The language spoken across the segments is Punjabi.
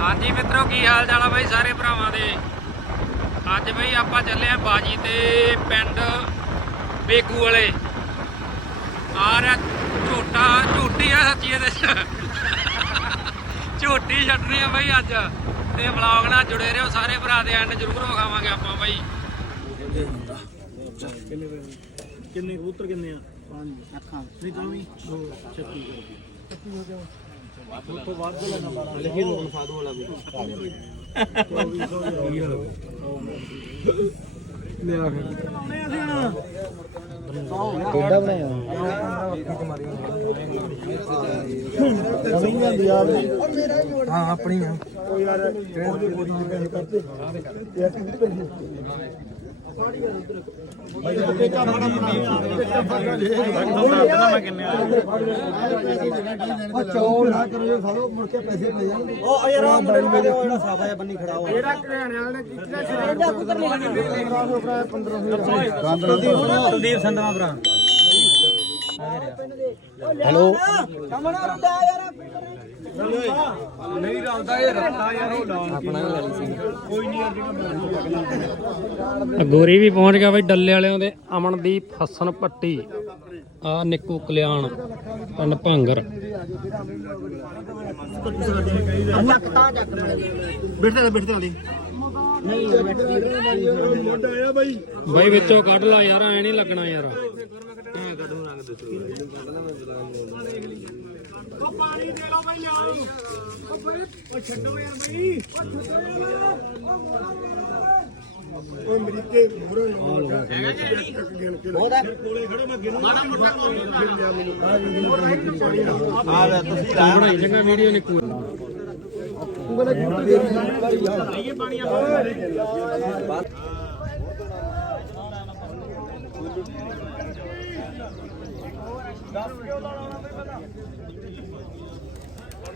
ਹਾਂਜੀ ਮਿੱਤਰੋ ਕੀ ਹਾਲ ਚਾਲ ਆ ਬਾਈ ਸਾਰੇ ਭਰਾਵਾਂ ਦੇ? ਅੱਜ ਬਈ ਆਪਾਂ ਚੱਲੇ ਆ ਬਾਜੀ ਤੇ ਪਿੰਡ ਬੇਗੂ ਵਾਲੇ। ਆ ਰਿਹਾ ਝੋਟਾ ਝੋਟੀ ਆ ਸੱਚੀ ਇਹਦੇ ਝੋਟੀ ਛੱਡਣੀ ਆ ਬਾਈ ਅੱਜ। ਤੇ ਵਲੌਗ ਨਾਲ ਜੁੜੇ ਰਹੋ ਸਾਰੇ ਭਰਾ ਦੇ ਐਂਡ ਜ਼ਰੂਰ ਵਿਖਾਵਾਂਗੇ ਆਪਾਂ ਬਾਈ। ਕਿੰਨੇ ਕਬੂਤਰ ਕਿੰਨੇ ਆ? ਪੰਜ। ਅੱਖਾਂ। ਨਹੀਂ ਤਾਂ ਵੀ 36 ਉਸ ਤੋਂ ਬਾਅਦ ਕਿੱਡਾ ਬਣਾਇਆ ਨਵੀਂ ਜਾਂਦੀ ਯਾਰ ਹਾਂ ਆਪਣੀ ਆ ਉਹ ਯਾਰ ਉਹਦੀ ਬੋਰੀ ਦੇ ਪੈਸੇ ਕਰਤੇ ਯਾਰ ਕਿੰਨੇ ਪੈਸੇ ਉਹ ਚੌਲ ਨਾ ਕਰੋ ਜੇ ਖਾਓ ਮੁੜ ਕੇ ਪੈਸੇ ਪੈ ਜਾਣਗੇ ਉਹ ਯਾਰ ਆ ਮੁੰਡੇ ਨੂੰ ਉਹ ਜਿਹੜਾ ਸਾਫਾ ਜਿਹਾ ਬੰਨੀ ਖੜਾ ਹੋਇਆ ਜਿਹੜਾ ਘਰਿਆਣੇ ਵਾਲੇ ਨੇ ਕਿੱਥੇ ਇਹਦਾ ਕੁੱਤਰ ਨਹੀਂ ਕੁਲਦੀਪ ਸੰਧਵਾ ਭਰਾ ਹੈਲੋ ਸਾਹਮਣੇ ਰੁਦਾ ਯਾਰ ਨਹੀਂ ਰੌਂਦਾ ਇਹ ਰੱਖਾ ਯਾਰ, ਉਹ ਲਾਉਣ ਆਪਣਾ ਕੋਈ ਨਹੀਂ ਯਾਰ ਗੋਰੀ ਵੀ ਪਹੁੰਚ ਗਿਆ ਬਈ ਡੱਲੇ ਵਾਲਿਆਂ ਦੇ, ਅਮਨਦੀਪ ਹਸਨ ਪੱਟੀ, ਆ ਨਿੱਕੂ ਕਲਿਆਣ, ਪਿੰਡ ਭਾਂਗਰ। ਬੈਠਦੇ ਲੈ ਬੈਠਦੇ ਵਾਲੀ ਨਹੀਂ ਮੋਢਾ ਆਇਆ ਬਾਈ ਵਿੱਚੋਂ ਕੱਢ ਲਾ ਯਾਰ, ਐ ਨਹੀਂ ਲੱਗਣਾ ਯਾਰ। ਹਾਂ ਕਦੋਂ ਰੰਗ ਦੱਸੋ ਉਹ ਪਾਣੀ ਦੇ ਲਓ ਬਾਈ ਲਿਆਓ। ਉਹ ਬਾਈ ਉਹ ਛੱਡੋ ਯਾਰ ਬਾਈ। ਉਹ ਛੱਡੋ ਯਾਰ। ਉਹ ਮੇਰੀ ਤੇ ਮੋਰੋ। ਆ ਲੋ ਹੈਗਾ ਜੀ ਉਹਦਾ ਕੋਲੇ ਖੜੋ ਮੈਂ ਗਿਣੂ। ਮਾੜਾ ਮੋਟਾ ਲਿਆ ਮੈਨੂੰ। ਆ ਤੁਸੀਂ ਬਣਾਈ। ਚੰਗਾ ਵੀਡੀਓ ਨਿੱਕੂ ਓਏ ਆ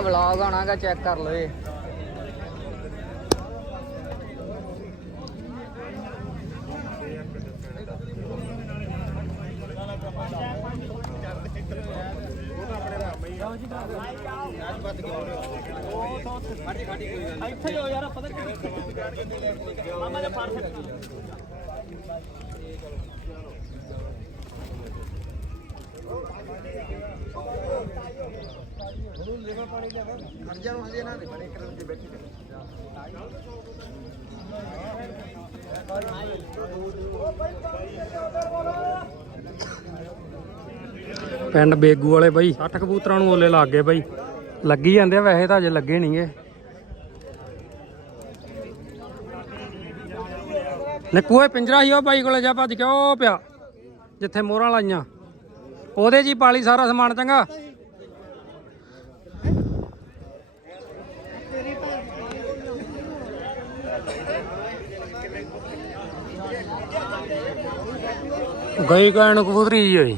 ਵਲੌਗ ਆਣਾਗਾ ਚੈੱਕ ਕਰ ਲਓ ਏ ਇੱਥੇ ਹੋ ਯਾਰ ਪਤਾ ਮਾਮਾ ਦੇ ਫਾਰਸ ਪਿੰਡ ਬੇਗੂ ਵਾਲੇ ਬਾਈ 60 ਕਬੂਤਰਾਂ ਨੂੰ ਓਲੇ ਲੱਗ ਗਏ ਬਾਈ। ਲੱਗੀ ਜਾਂਦੇ ਆ ਵੈਸੇ ਤਾਂ ਅਜੇ ਲੱਗੇ ਨਹੀਂਗੇ ਨਿੱਕੂ ਇਹ ਪਿੰਜਰਾ ਹੀ ਉਹ ਬਾਈ ਕੋਲੇ, ਜਾ ਭੱਜ ਕੇ, ਉਹ ਪਿਆ, ਜਿੱਥੇ ਮੋਹਰਾਂ ਲਾਈਆਂ। ਉਹਦੇ 'ਚ ਹੀ ਪਾਲੀ ਸਾਰਾ ਸਮਾਨ ਚੰਗਾ। ਗਈ ਕਹਿਣ ਕਬੂਤਰੀ ਜੀ ਹੋਈ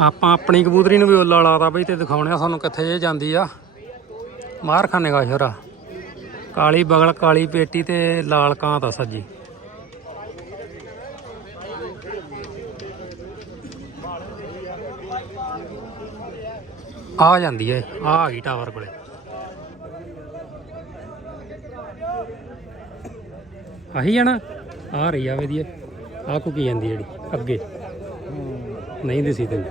ਆਪਾਂ ਆਪਣੀ ਕਬੂਤਰੀ ਨੂੰ ਵੀ ਓਲਾ ਲਾਤਾ ਬਈ ਤੇ ਆ ਸਾਨੂੰ ਕਿੱਥੇ ਜੇ ਜਾਂਦੀ ਆ। ਮਾਰ ਖਾਨੇ ਦਾ ਸ਼ੋਰਾ। ਕਾਲੀ ਬਗਲ, ਕਾਲੀ ਪੇਟੀ ਤੇ ਲਾਲ ਕਾਂ ਤਾਂ ਸੱਜੀ। ਆ ਜਾਂਦੀ ਏ ਆ ਆ ਗਈ ਟਾਵਰ ਕੋਲੇ। ਆਹੀ ਆ ਨਾ ਆ ਰਹੀ ਆ ਵਧੀਆ। ਆ ਕੁਕੀ ਜਾਂਦੀ ਜਿਹੜੀ, ਅੱਗੇ। ਨਹੀਂ ਦਿਸੀ ਤੈਨੂੰ।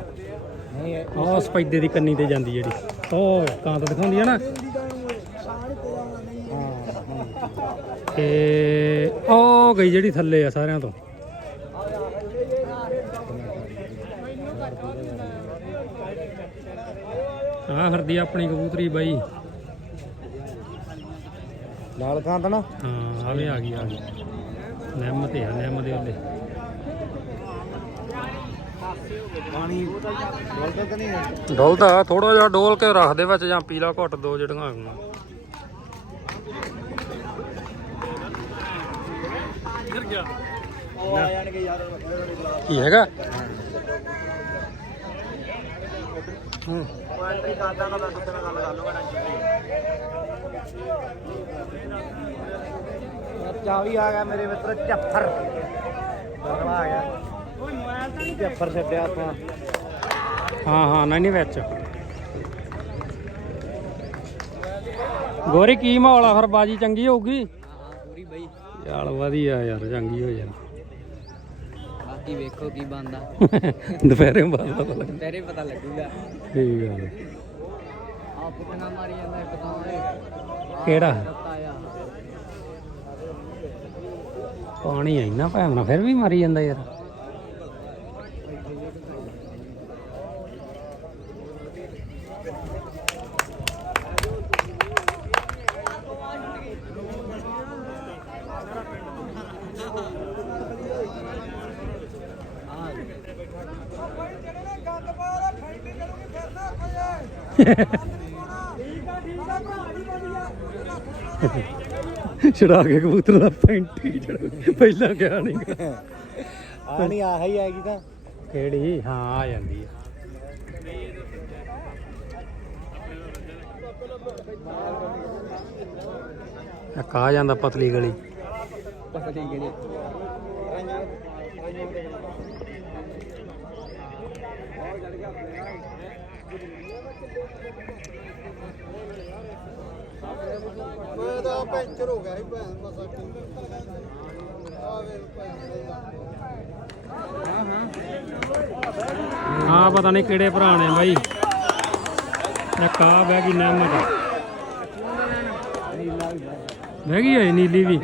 ਨਹੀਂ ਆਹ ਸਪੈਦੇ ਦੀ ਕੰਨੀ ਤੇ ਜਾਂਦੀ ਜਿਹੜੀ। ਉਹ ਕਾਂ ਤਾਂ ਦਿਖਾਉਂਦੀ ਆ ਨਾ। ਤੇ ਉਹ ਗਈ ਜਿਹੜੀ ਥੱਲੇ ਆ ਸਾਰਿਆਂ ਤੋਂ। ਆ ਫਿਰਦੀ ਆਪਣੀ ਕਬੂਤਰੀ ਬਾਈ। ਲਾਲ ਕਾਂਤ ਨਾ? ਹਾਂ ਆਵੇ ਆ ਗਈ ਆ ਗਈ। ਨਿੰਮ ਤੇ ਆ ਨਿੰਮ ਦੇ ਉੱਲੇ ਪਾਣੀ ਬੋਲਦਾ ਤਾਂ ਨਹੀਂ ਹੈ? ਡੋਲਦਾ ਥੋੜਾ ਜਿਹਾ ਡੋਲ ਕੇ ਰੱਖ ਦੇ ਵਿੱਚ ਜਾਂ ਪੀਲਾ ਘੁੱਟ ਦੋ ਜਿਹੜੀਆਂ ਹੈਗੀਆਂ ਉਹ ਆ ਜਾਣਗੇ ਯਾਰ ਕੀ ਹੈਗਾ? ਹੂੰ ਉਹ ਐਂਟਰੀ ਕਰਦਾ ਨਾ ਮੈਂ ਨਾਲ ਗੱਲ ਕਰ ਆ ਗਿਆ ਮੇਰੇ ਮਿੱਤਰ ਚੱਫਰ ਬਗਲਾ ਆ ਗਿਆ ਓਏ ਮੋਬਾਈਲ ਤਾਂ ਨਹੀਂ ਚੱਫਰ ਛੱਡਿਆ ਆਪਾਂ ਹਾਂ ਹਾਂ ਨਹੀਂ ਨਹੀਂ ਵਿੱਚ। ਗੋਰੀ ਕੀ ਮਾਹੌਲ ਆ ਫਿਰ? ਬਾਜੀ ਚੰਗੀ ਹੋਊਗੀ? ਪੂਰੀ ਬਈ। ਚੱਲ ਵਧੀਆ ਯਾਰ ਚੰਗੀ ਹੋ ਜਾਣੀ ਬਾਕੀ ਵੇਖੋ ਕੀ ਬੰਦਾ ਦੁਪਹਿਰੇ ਬਾਅਦ ਪਤਾ ਲੱਗ। ਤੇਰੇ ਪਤਾ ਲੱਗੂਗਾ। ਠੀਕ ਆ ਆਪ ਕਿੰਨਾ ਮਾਰੀ ਜਾਂਦਾ ਇੱਕ ਤਾਂ ਇਹ ਕਿਹੜਾ? ਆ। ਪਾਣੀ ਇੰਨਾ ਭੈਮਣਾ ਫਿਰ ਵੀ ਮਾਰੀ ਜਾਂਦਾ ਯਾਰ। ਛੜਾ ਕੇ ਕਬੂਤਰ ਦਾ ਪੈਂਟੀ ਚੜਾ ਪਹਿਲਾਂ ਕਿਹਾ ਨਹੀਂ ਆ ਨਹੀਂ ਆ ਹੀ ਆਏਗੀ ਤਾਂ। ਕਿਹੜੀ? ਹਾਂ ਆ ਜਾਂਦੀ ਆ। ਇੱਕ ਆ ਜਾਂਦਾ ਪਤਲੀ ਗਲੀ। ਪਤਾ ਨਹੀਂ ਮੈਂ ਤਾਂ ਪੈਂਚਰ ਹੋ ਗਿਆ ਸੀ ਭੈਣ ਮਸਾ ਆਵੇ ਹਾਂ ਪਤਾ ਨਹੀਂ ਕਿਹੜੇ ਭਰਾ ਨੇ ਬਾਈ। ਇੱਕ ਆ ਬਹਿ ਨਹਿਮਤ ਬਹਿ ਗਈ ਹੋਈ ਨੀਲੀ ਵੀ।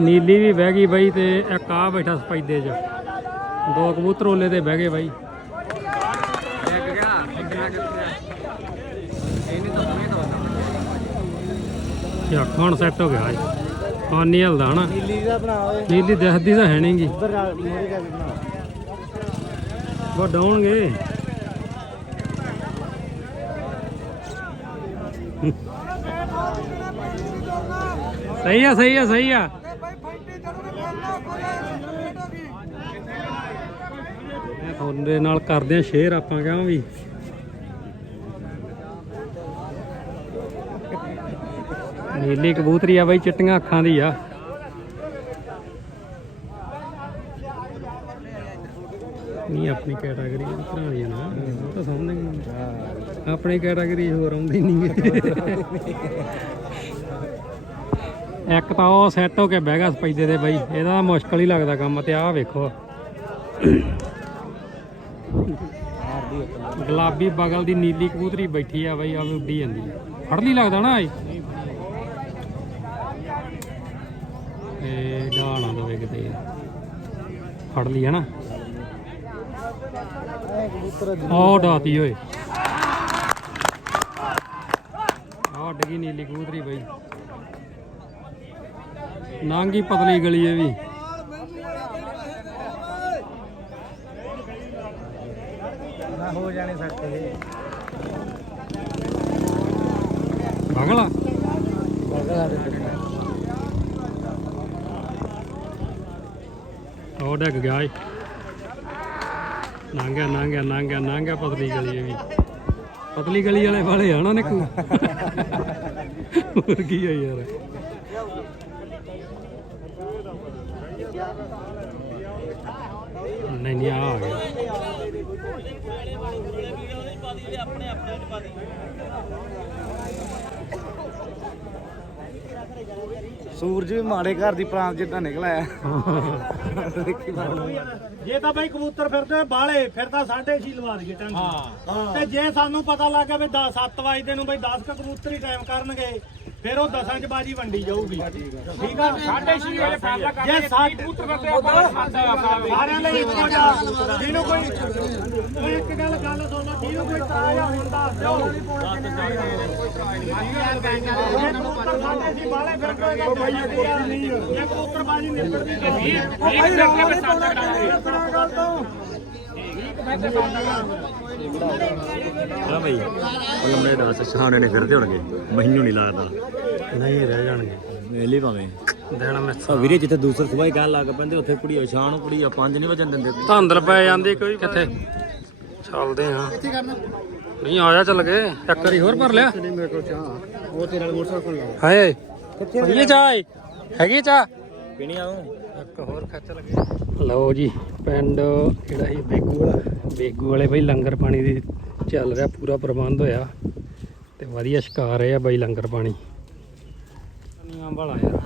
ਨੀਲੀ ਵੀ ਬਹਿ ਗਈ ਬਾਈ ਤੇ ਇੱਕ ਆ ਬੈਠਾ ਸਪਾਈਦੇ 'ਚ। ਦੋ ਕਬੂਤਰ ਓਲੇ ਤੇ ਬਹਿ ਗਏ ਬਾਈ ਇੱਕ ਗਿਆ ਇੰਨਾ ਕਿੱਥੇ ਇਹਨੇ ਤਾਂ ਹੁਣੇ ਤਾਂ ਯਾ ਹੁਣ ਸੈੱਟ ਹੋ ਗਿਆ ਹਾਂ ਨਹੀਂ ਹਲਦਾ ਹਨਾ। ਨੀਲੀ ਦਾ ਬਣਾ ਓਏ ਨੀਲੀ ਦਿਖਦੀ ਤਾਂ ਹੈ ਨਹੀਂਗੀ ਉੱਧਰ ਨਾਲ ਮੋਰੀ ਦਾ ਬਣਾ ਉਹ ਡਾਉਣਗੇ। ਸਹੀ ਆ ਸਹੀ ਆ ਸਹੀ ਆ। ਮੈਂ ਤੁਹਾਡੇ ਨਾਲ ਕਰਦੇ ਆ ਸ਼ੇਅਰ ਆਪਾਂ ਕਿਉਂ ਵੀ। ਨੀਲੀ ਕਬੂਤਰੀ ਆ ਬਾਈ, ਚਿੱਟੀਆਂ ਅੱਖਾਂ ਦੀ ਆ। ਨਹੀਂ, ਆਪਣੀ ਕੈਟਾਗਰੀ ਦੀ ਨਾ। ਉਹ ਤਾਂ ਸਮਝਦੇ ਨਹੀਂ ਆਪਣੀ ਕੈਟਾਗਰੀ ਹੋਰ ਆਉਂਦੀ ਨਹੀਂ ਇੱਕ ਤਾਂ ਉਹ ਸੈੱਟ ਹੋ ਕੇ ਬਹਿ ਗਿਆ ਸਪੈਦੇ ਦੇ ਬਾਈ। ਇਹਦਾ ਤਾਂ ਮੁਸ਼ਕਲ ਹੀ ਲੱਗਦਾ ਕੰਮ ਤੇ, ਆਹ ਵੇਖੋ। ਗੁਲਾਬੀ ਬਗਲ ਦੀ ਨੀਲੀ ਕਬੂਤਰੀ ਬੈਠੀ ਆ ਬਾਈ ਆ ਵੀ ਉੱਡੀ ਜਾਂਦੀ ਆ। ਫੜ ਲਈ ਲੱਗਦਾ ਨਾ ਇਹ? ਦਵੇ ਕਿਤੇ। ਫੜ ਲਈ ਹੈ ਨਾ। ਉਹ ਡਾਤੀ ਓਏ। ਆਹ ਡਗੀ ਨੀਲੀ ਕਬੂਤਰੀ ਬਈ। ਨਾਂਗੀ ਪਤਲੀ ਗਲੀ ਇਹ ਵੀ। ਨਾ ਹੋ ਜਾਣੇ ਇਹ। ਭਗਲਾ ਬਗਲਾ ਦੇ ਉਹ ਡਿੱਗ ਗਿਆ ਏ। ਨਾਂਗਾ ਨਾਂਗਾ ਨਾਂਗਾ ਨਾਂਗਾ ਪਤਲੀ ਗਲੀ ਇਹ ਵੀ। ਪਤਲੀ ਗਲੀ ਵਾਲੇ ਵਾਲੇ ਆ ਨਾ ਨਿੱਕੂ। ਹੋਰ ਕੀ ਆ ਯਾਰ। ਨਹੀਂ ਨਹੀਂ, ਆ ਆ ਗਿਆ। ਸੂਰਜ ਵੀ ਮਾੜੇ ਘਰ ਦੀ ਪ੍ਰਾਂਤ ਜਿੱਦਾਂ ਨਿਕਲ ਆਇਆ ਜੇ ਤਾਂ ਬਈ ਕਬੂਤਰ ਫਿਰਦੇ ਬਾਲੇ ਫਿਰ ਤਾਂ 6.5 ਲਵਾ ਦਈਏ ਟਾਂਗੇ। ਤੇ ਜੇ ਸਾਨੂੰ ਪਤਾ ਲੱਗ ਗਿਆ ਵੀ 10 7 ਵਜੇ ਨੂੰ ਬਈ 10 ਕ ਕਬੂਤਰ ਹੀ ਟਾਈਮ ਕਰਨਗੇ ਫਿਰ ਉਹ 10ਾਂ ਚ ਬਾਜੀ ਵੰਡੀ ਜਾਊਗੀ। ਠੀਕ ਆ? 6.5 ਵਜੇ ਫੈਸਲਾ ਕਰਦੇ ਜੇ 7 ਕਬੂਤਰ ਫਿਰਦੇ ਆਪਾਂ ਸਾਰਿਆਂ ਲਈ ਇੱਕੋ ਜਿਹਾ। ਜਿਹਨੂੰ ਕੋਈ ਕੋਈ ਇੱਕ ਗੱਲ ਗੱਲ ਸੁਣ ਜਿਹਨੂੰ ਕੋਈ ਤਾਜ਼ਾ ਹੁਣ ਦੱਸ ਦਿਓ ਜੇ ਕਬੂਤਰ ਸਾਡੇ ਸੀ ਬਾਲੇ ਹੋਏ ਬਈ ਨਹੀਂ ਜੇ ਕਬੂਤਰ ਬਾਜੀ ਨਿਬੜਦੀ ਤਾਂ ਉਹ ਨਹੀਂ ਤੋਂ। ਹਾਂ ਬਈ। ਉਹ ਲੰਮੇ ਦੱਸ ਸ਼ਾਨੇ ਨੇ ਫਿਰਦੇ ਹੋਣਗੇ। ਮੈਨੂੰ ਨਹੀਂ ਲੱਗਦਾ। ਨਹੀਂ ਰਹਿ ਜਾਣਗੇ। ਮੇਲੇ ਭਾਵੇਂ। ਦੇਣਾ ਮੈਂ ਆ ਵੀਰੇ ਜਿੱਥੇ ਦੂਸਰੇ ਸੁਬਾਹ ਹੀ ਗੱਲ ਲੱਗ ਪੈਂਦੇ ਉੱਥੇ ਕੁੜੀ ਸ਼ਾਨ ਕੁੜੀ ਆ ਪੰਜ ਨਹੀਂ ਵਜਣ ਦਿੰਦੇ। ਧਾਂਦਲ ਪੈ ਜਾਂਦੀ ਕੋਈ ਕਿੱਥੇ? ਚੱਲਦੇ ਆ ਨਹੀਂ ਆ ਜਾ ਚੱਲ ਗਏ ਇੱਕ ਵਾਰੀ ਹੋਰ ਭਰ ਲਿਆ। ਮੇਰੇ ਕੋਲ ਚਾਹ ਉਹ ਤੇਰੇ ਨਾਲ ਮੋਟਰਸਾਈਕਲ ਲਾ ਹਾਏ। ਪੀਏ ਚਾਹ ਏ? ਹੈਗੀ ਚਾਹ? ਪੀਣੀ ਆਉਂ ਇੱਕ ਹੋਰ ਖੱਚ ਲੱਗੇ। ਲਓ ਜੀ ਪਿੰਡ ਜਿਹੜਾ ਸੀ ਬੇਗੂ ਵਾਲਾ। ਬੇਗੂ ਵਾਲੇ ਬਈ ਲੰਗਰ ਪਾਣੀ ਦੀ ਚੱਲ ਰਿਹਾ, ਪੂਰਾ ਪ੍ਰਬੰਧ ਹੋਇਆ। ਤੇ ਵਧੀਆ ਸ਼ਿਕਾਰ ਹੈ ਆ ਬਈ ਲੰਗਰ ਪਾਣੀ। ਨੀਆਂ ਵਾਲਾ ਯਾਰ।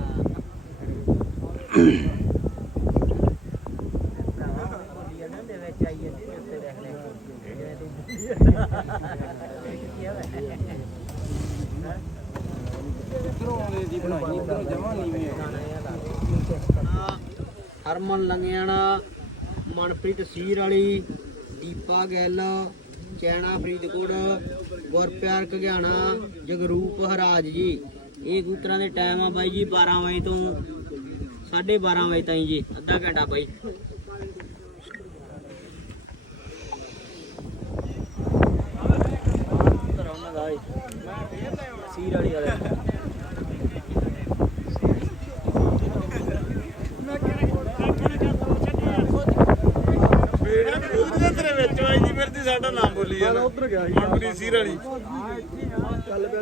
ਹਰਮਨ ਲੰਗਿਆਣਾ, ਮਨਪ੍ਰੀਤ ਸੀਰ ਵਾਲੀ ਦੀਪਾ ਗਿੱਲ ਚੈਣਾ ਫਰੀਦਕੋਟ ਗੁਰਪਿਆਰ ਘਗਿਆਣਾ ਜਗਰੂਪ ਹਰਾਜ ਜੀ ਇਹ ਕਬੂਤਰਾਂ ਦੇ ਟਾਈਮ ਆ ਬਾਈ ਜੀ 12 ਵਜੇ ਤੋਂ 12:30 ਵਜੇ ਤਾਈਂ ਜੀ ਅੱਧਾ ਘੰਟਾ ਬਾਈ ਸੀਰ ਵਾਲੀ ਵਾਲੇ ਤੇਰੇ ਵਿੱਚ ਆਈ ਜੀ ਫਿਰਦੀ ਸਾਡਾ ਨਾਮ ਬੋਲੀ ਜਾਂਦਾ। ਉਧਰ ਗਿਆ ਸੀ। ਮਨਪ੍ਰੀਤ ਸੀਰ ਵਾਲੀ। ਚੱਲ ਪਿਆ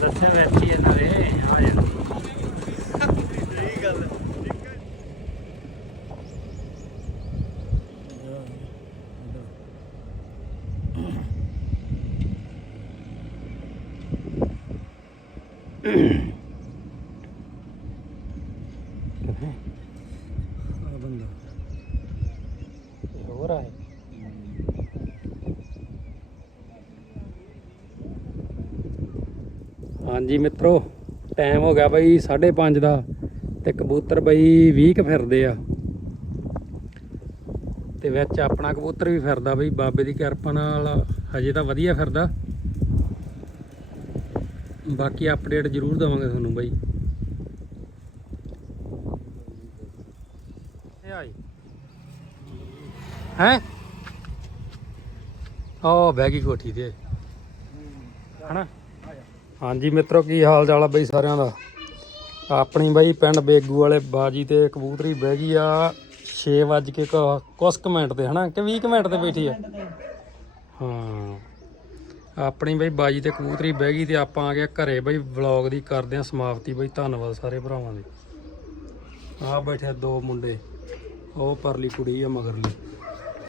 ਦੱਸੇ ਵਿੱਚ ਹੀ ਇਹਨਾਂ ਦੇ ਆ ਜਾ ਹੋਰ ਆਏ ਹਾਂਜੀ ਮਿੱਤਰੋ ਟਾਈਮ ਹੋ ਗਿਆ ਬਈ 5:30 ਦਾ ਤੇ ਕਬੂਤਰ ਬਈ 20 ਕ ਫਿਰਦੇ ਆ। ਤੇ ਵਿੱਚ ਆਪਣਾ ਕਬੂਤਰ ਵੀ ਫਿਰਦਾ ਬਈ, ਬਾਬੇ ਦੀ ਕਿਰਪਾ ਨਾਲ ਹਜੇ ਤਾਂ ਵਧੀਆ ਫਿਰਦਾ। ਬਾਕੀ ਅਪਡੇਟ ਜ਼ਰੂਰ ਦਵਾਂਗੇ ਤੁਹਾਨੂੰ ਬਈ। ਹੈ? ਓ ਬੈਗੀ ਕੋਠੀ ਤੇ। ਹਨਾ? ਹਾਂਜੀ ਮਿੱਤਰੋ ਕੀ ਹਾਲ ਚਾਲ ਆ ਬਈ ਸਾਰਿਆਂ ਦਾ? ਆਪਣੀ ਬਈ ਪਿੰਡ ਬੇਗੂ ਵਾਲੇ ਬਾਜੀ ਤੇ ਕਬੂਤਰੀ ਬਹਿ ਗਈ ਆ 6 ਵੱਜ ਕੇ ਕੁ- ਕੁਛ ਕੁ ਮਿੰਟ ਤੇ ਹਨਾ? ਕਿ 20 ਕੁ ਮਿੰਟ ਤੇ ਬੈਠੀ ਆ? ਹਾਂ। ਆਪਣੀ ਬਈ ਬਾਜੀ ਤੇ ਕਬੂਤਰੀ ਬਹਿ ਗਈ ਤੇ ਆਪਾਂ ਆ ਗਏ ਘਰੇ ਬਈ ਵਲੌਗ ਦੀ ਕਰਦੇ ਆ ਸਮਾਪਤੀ ਬਈ, ਧੰਨਵਾਦ ਸਾਰੇ ਭਰਾਵਾਂ ਦੇ। ਆ ਬੈਠੇ ਦੋ ਮੁੰਡੇ, ਉਹ ਪਰਲੀ ਕੁੜੀ ਆ ਮਗਰਲੀ।